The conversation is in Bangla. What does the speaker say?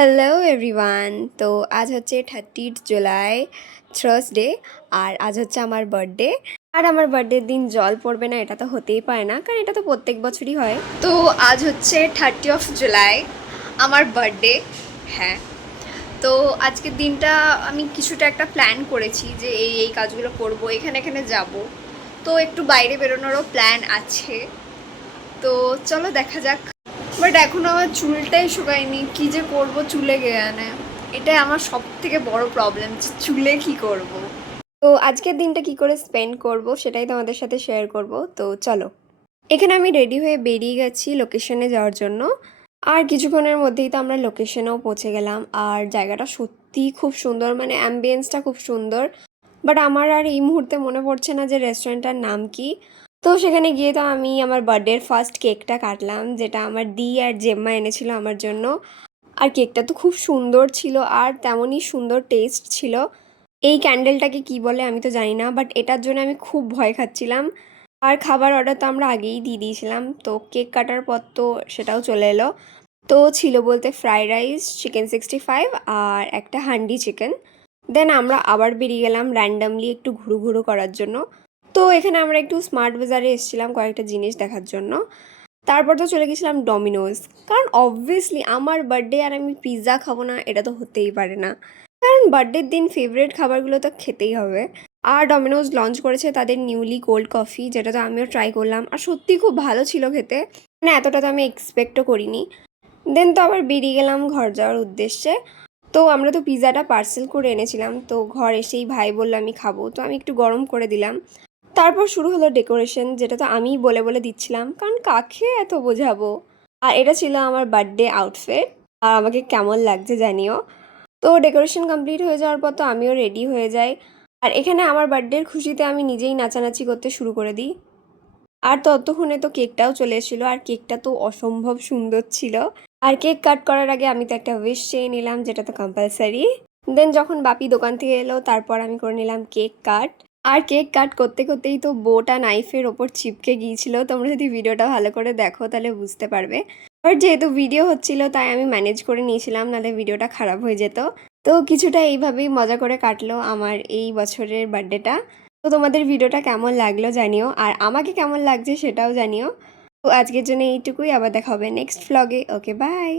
Hello everyone. তো আজ হচ্ছে 30th জুলাই, থার্সডে। আর আজ হচ্ছে আমার বার্থডে। আর আমার বার্থডের দিন জল পড়বে না এটা তো হতেই পারে না, কারণ এটা তো প্রত্যেক বছরই হয়। তো আজ হচ্ছে 30th জুলাই, আমার বার্থডে। হ্যাঁ, তো আজকের দিনটা আমি কিছুটা একটা প্ল্যান করেছি যে এই কাজগুলো করব, এখানে এখানে যাব। তো একটু বাইরে বেরোনোরও প্ল্যান আছে। তো চলো দেখা যাক। বাট এখনো আমার চুলটাই শুকায়নি, কি যে করব চুলে গেয়ানে। এটাই আমার সব থেকে বড় প্রবলেম, যে চুলে কি করব। তো আজকের দিনটা কি করে স্পেন্ড করব সেটাই তোমাদের সাথে শেয়ার করব। তো চলো, এখানে আমি রেডি হয়ে বেরিয়ে গেছি লোকেশনে যাওয়ার জন্য। আর কিছুক্ষণের মধ্যেই তো আমরা লোকেশনেও পৌঁছে গেলাম। আর জায়গাটা সত্যিই খুব সুন্দর, মানে অ্যাম্বিয়েন্সটা খুব সুন্দর। বাট আমার আর এই মুহূর্তে মনে পড়ছে না যে রেস্টুরেন্টটার নাম কি। তো সেখানে গিয়ে তো আমি আমার বার্থডের ফার্স্ট কেকটা কাটলাম, যেটা আমার দি আর জেম্মা এনেছিল আমার জন্য। আর কেকটা তো খুব সুন্দর ছিল, আর তেমনই সুন্দর টেস্ট ছিল। এই ক্যান্ডেলটাকে কি বলে আমি তো জানি না, বাট এটার জন্য আমি খুব ভয় খাচ্ছিলাম। আর খাবার অর্ডার তো আমরা আগেই দিয়ে দিয়েছিলাম, তো কেক কাটার পর তো সেটাও চলে এলো। তো ছিল বলতে ফ্রাইড রাইস, চিকেন 65 আর একটা হান্ডি চিকেন। দেন আমরা আবার বেরিয়ে গেলাম র্যান্ডামলি একটু ঘুরু ঘুরু করার জন্য। তো এখানে আমরা একটু স্মার্ট বাজারে এসেছিলাম কয়েকটা জিনিস দেখার জন্য। তারপর তো চলে গেছিলাম ডমিনোজ, কারণ অবভিয়াসলি আমার বার্থডে আর আমি পিৎজা খাবো না এটা তো হতেই পারে না। কারণ বার্থডের দিন ফেভারিট খাবারগুলো তো খেতেই হবে। আর ডমিনোজ লঞ্চ করেছে তাদের নিউলি কোল্ড কফি, যেটা তো আমিও ট্রাই করলাম, আর সত্যিই খুব ভালো ছিল খেতে। মানে এতটা তো আমি এক্সপেক্টও করিনি। দেন তো আবার বেরিয়ে গেলাম ঘর যাওয়ার উদ্দেশ্যে। তো আমরা তো পিৎজাটা পার্সেল করে এনেছিলাম, তো ঘর এসেই ভাই বললো আমি খাবো, তো আমি একটু গরম করে দিলাম। তারপর শুরু হলো ডেকোরেশন, যেটা তো আমিই বলে বলে দিচ্ছিলাম, কারণ কাকে এত বোঝাবো। আর এটা ছিল আমার বার্থডে আউটফিট। আর আমাকে কেমন লাগছে জানিও। তো ডেকোরেশন কমপ্লিট হয়ে যাওয়ার পর তো আমিও রেডি হয়ে যাই। আর এখানে আমার বার্থডের খুশিতে আমি নিজেই নাচানাচি করতে শুরু করে দিই। আর ততক্ষণে তো কেকটাও চলে এসেছিলো, আর কেকটা তো অসম্ভব সুন্দর ছিল। আর কেক কাট করার আগে আমি তো একটা উইশ চেয়ে নিলাম, যেটা তো কম্পালসারি। দেন যখন বাপি দোকান থেকে এলো তারপর আমি করে নিলাম কেক কাট। আর কেক কাট করতে করতেই তো বোটা নাইফের ওপর চিপকে গিয়েছিল। তোমরা যদি ভিডিওটা ভালো করে দেখো তাহলে বুঝতে পারবে। আর যেহেতু ভিডিও হচ্ছিল তাই আমি ম্যানেজ করে নিয়েছিলাম, নাহলে ভিডিওটা খারাপ হয়ে যেত। তো কিছুটা এইভাবেই মজা করে কাটলো আমার এই বছরের বার্থডেটা। তো তোমাদের ভিডিওটা কেমন লাগলো জানিও, আর আমাকে কেমন লাগছে সেটাও জানিও। তো আজকের জন্য এইটুকুই, আবার দেখা হবে নেক্সট ভ্লগে। Okay, by.